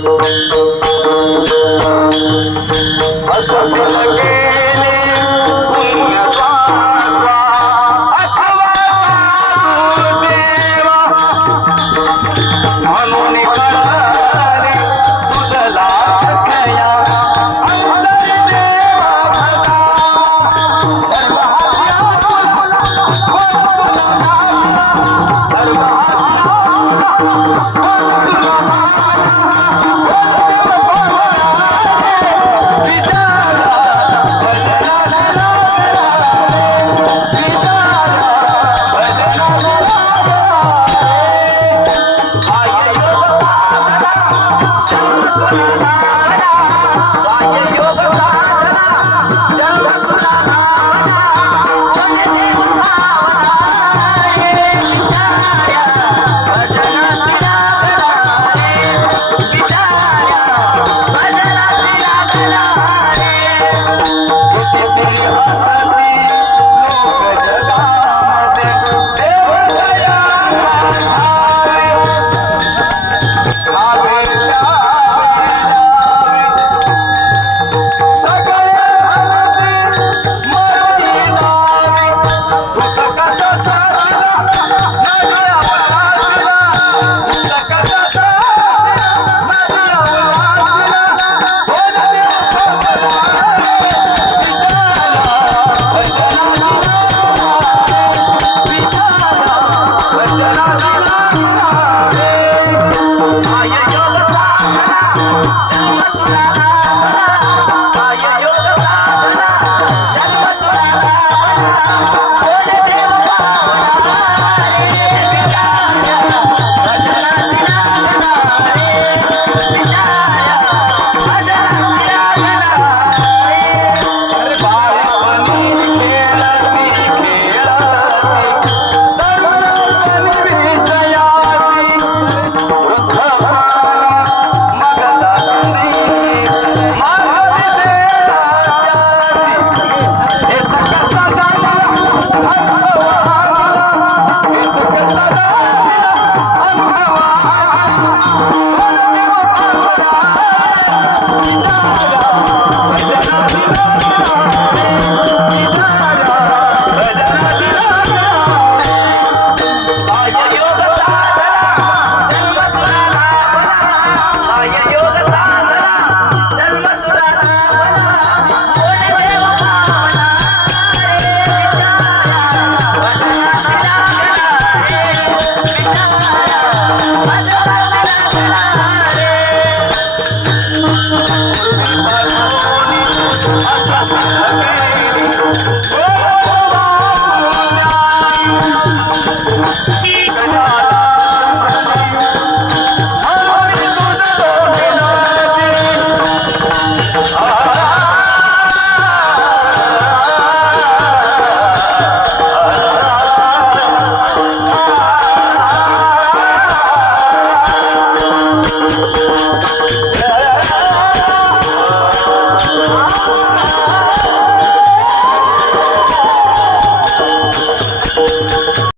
Música Ah,